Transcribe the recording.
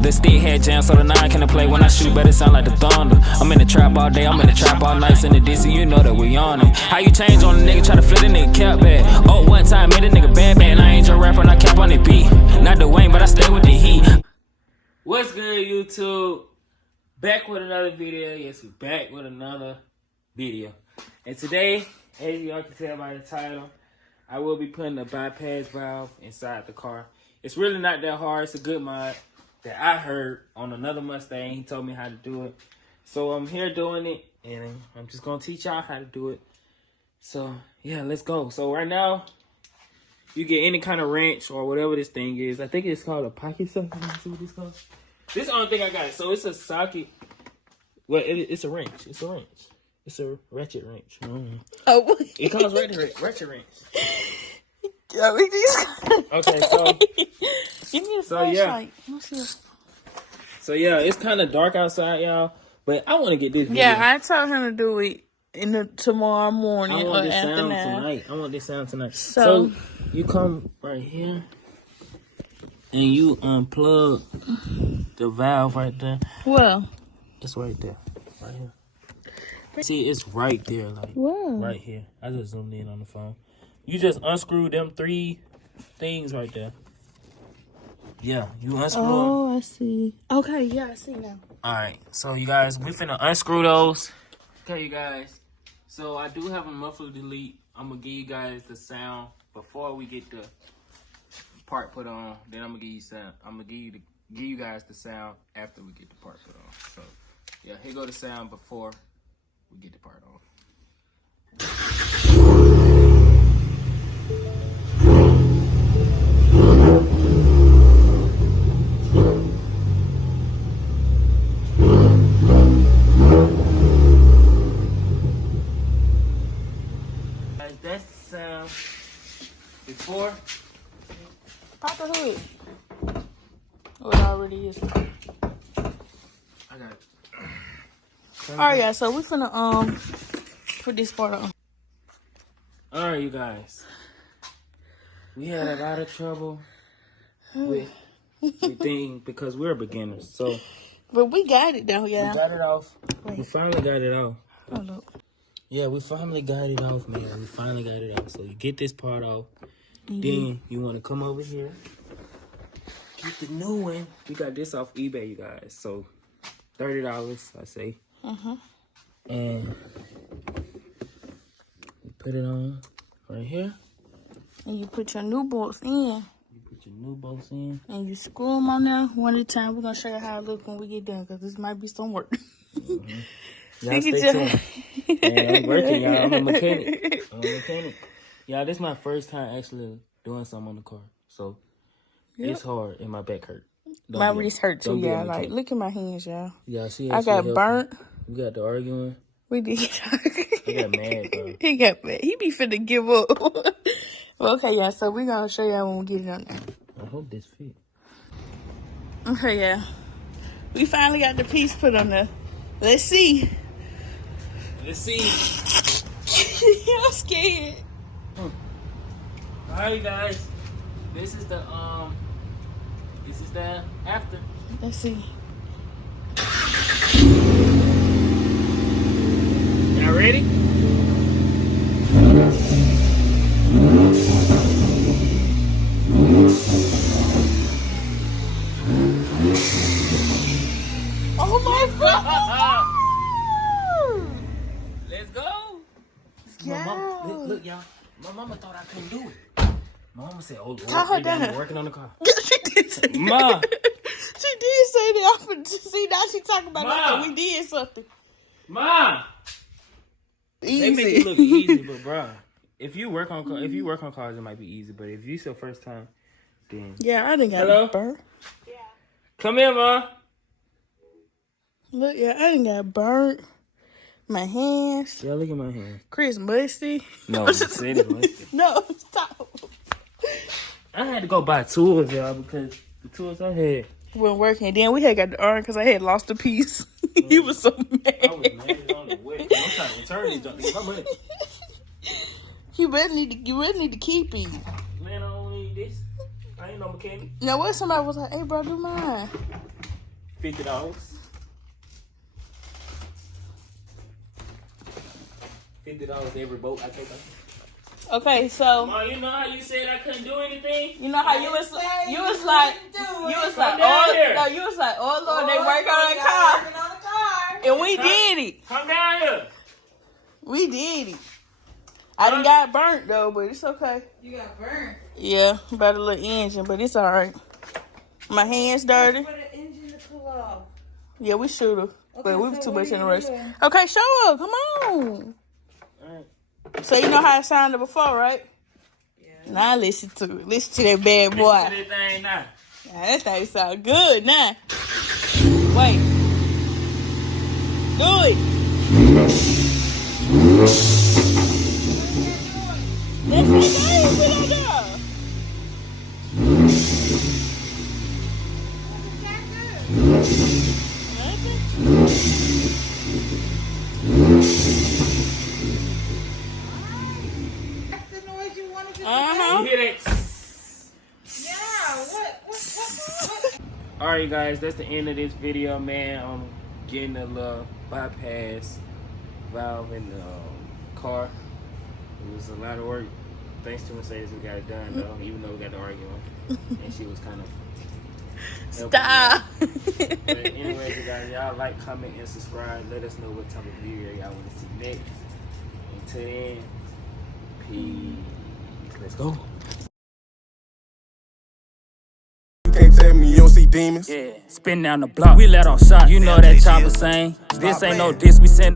The stick head jam, so the 9 can play. When I shoot, better sound like the thunder. I'm in the trap all day, I'm in the trap all night. In the DC, you know that we on it. How you change on a nigga, try to flip a nigga cap bad. Oh, one time made a nigga bad bad. And I ain't your rapper, and I cap on the beat. Not the Wayne, but I stay with the heat. What's good, YouTube? Back with another video. Yes, we're back with another video. And today, as y'all can tell by the title, I will be putting a bypass valve inside the car. It's really not that hard. It's a good mod that I heard on another Mustang. He told me how to do it. So I'm here doing it, and I'm just going to teach y'all how to do it. So, yeah, let's go. So right now, you get any kind of wrench or whatever this thing is. I think it's called a pocket socket. Let me see what this called. This is the only thing I got. So it's a socket. Well, it's a wrench. It's a wrench. It's a ratchet wrench. Oh, it comes ratchet wrench. Yeah, okay, so give me a flashlight. So yeah, it's kind of dark outside, y'all. But I want to get this video. Yeah, I told him to do it tomorrow morning. I want or this after sound now. tonight. I want this sound tonight. So you come right here and you unplug the valve right there. Well, it's right there, right here. See, it's right there, like right here. I just zoomed in on the phone. You just unscrew them 3 things right there. Yeah, you unscrew them. Oh, I see. Okay, yeah, I see now. All right, so you guys, we finna unscrew those. Okay, you guys. So I do have a muffler delete. I'm gonna give you guys the sound before we get the part put on. Then I'm gonna give you sound. I'm gonna give you guys the sound after we get the part put on. So yeah, here go the sound before we get the part on. That's the sound before. Pop the hood. Oh, it already is. I got it. Alright, yeah, so we're finna put this part on. Alright, you guys. We had a lot of trouble with everything because we're beginners. So but we got it though, yeah. We got it off. Wait. We finally got it off. Hold up. Yeah, we finally got it off, man. We finally got it off. So you get this part off. Then you want to come over here. Get the new one. We got this off eBay, you guys. So $30, I say. And you put it on right here. And you put your new bolts in. You put your new bolts in. And you screw them on there one at a time. We're going to show you how it looks when we get done, because this might be some work. Y'all stay tuned. Man, I'm working, y'all. I'm a mechanic. Y'all, this is my first time actually doing something on the car. So it's hard and my back hurt. My wrist hurt too, y'all. Like, look at my hands, y'all. Yeah, see, I got burnt. We got the arguing. We did. He got mad, bro. He got mad. He be finna give up. Well, okay, yeah. So we're gonna show y'all when we get it on there. I hope this fit. Okay, yeah. We finally got the piece put on there. Let's see. Let's see. I'm scared. Alright, guys. This is the after. Let's see. Y'all ready? Oh my God! Let's go. Yeah. Look, y'all. My mama thought I couldn't do it. My mama said, "Oh, Lord, I'm working on the car." Yeah, she did say Ma. that. She did say that. See, now she talking about that. We did something. Ma. Easy. They make it look easy, but bruh, if you work on cars, it might be easy. But if it's your first time, then yeah, I didn't got burnt. Yeah. Come here, Ma. Look, yeah, I didn't got burnt. My hands. Yeah, look at my hand. Chris musty. No, I said it musty. No, stop. I had to go buy tools, y'all, because the tools I had wasn't working. Then we had got the iron because I had lost a piece. He was so mad. I was mad on the way. I'm trying to return these junk. My money. You really need to keep it. Man, I don't need this. I ain't no mechanic. Now what? Somebody was like, "Hey, bro, do mine." $50. $50 every boat I take out. Okay, so Mom, you know how you said I couldn't do anything? you know how you was like, oh Lord, they work on the car, and we did it. Come down here. We did it. I done got burnt though, but it's okay. You got burnt? Yeah, about a little engine, but it's alright. My hands dirty. For the engine to pull off. Yeah, we should've, but Okay, we was so too what much are in the you race. doing? Okay, show up. Come on. Alright. So you know how it sounded before, right? Yeah. Now listen to it. Listen to that bad boy. Listen to this thing now. Now, that thing sound good now. Wait. Do it. That's the thing. Put on there. That's the noise you wanted to Uh-huh. You hear that? Yeah, what? Alright, guys, that's the end of this video, man. I'm getting a little bypass valve in the car. It was a lot of work. Thanks to Mercedes, we got it done, though, even though we got to arguing. And she was kind of Stop. But anyways, you guys, y'all like, comment, and subscribe. Let us know what type of video y'all want to see next. Until then, peace. Let's go. You can't tell me you don't see demons. Yeah, spin down the block. We let off shots. You know that chopper saying. This ain't no diss. We send.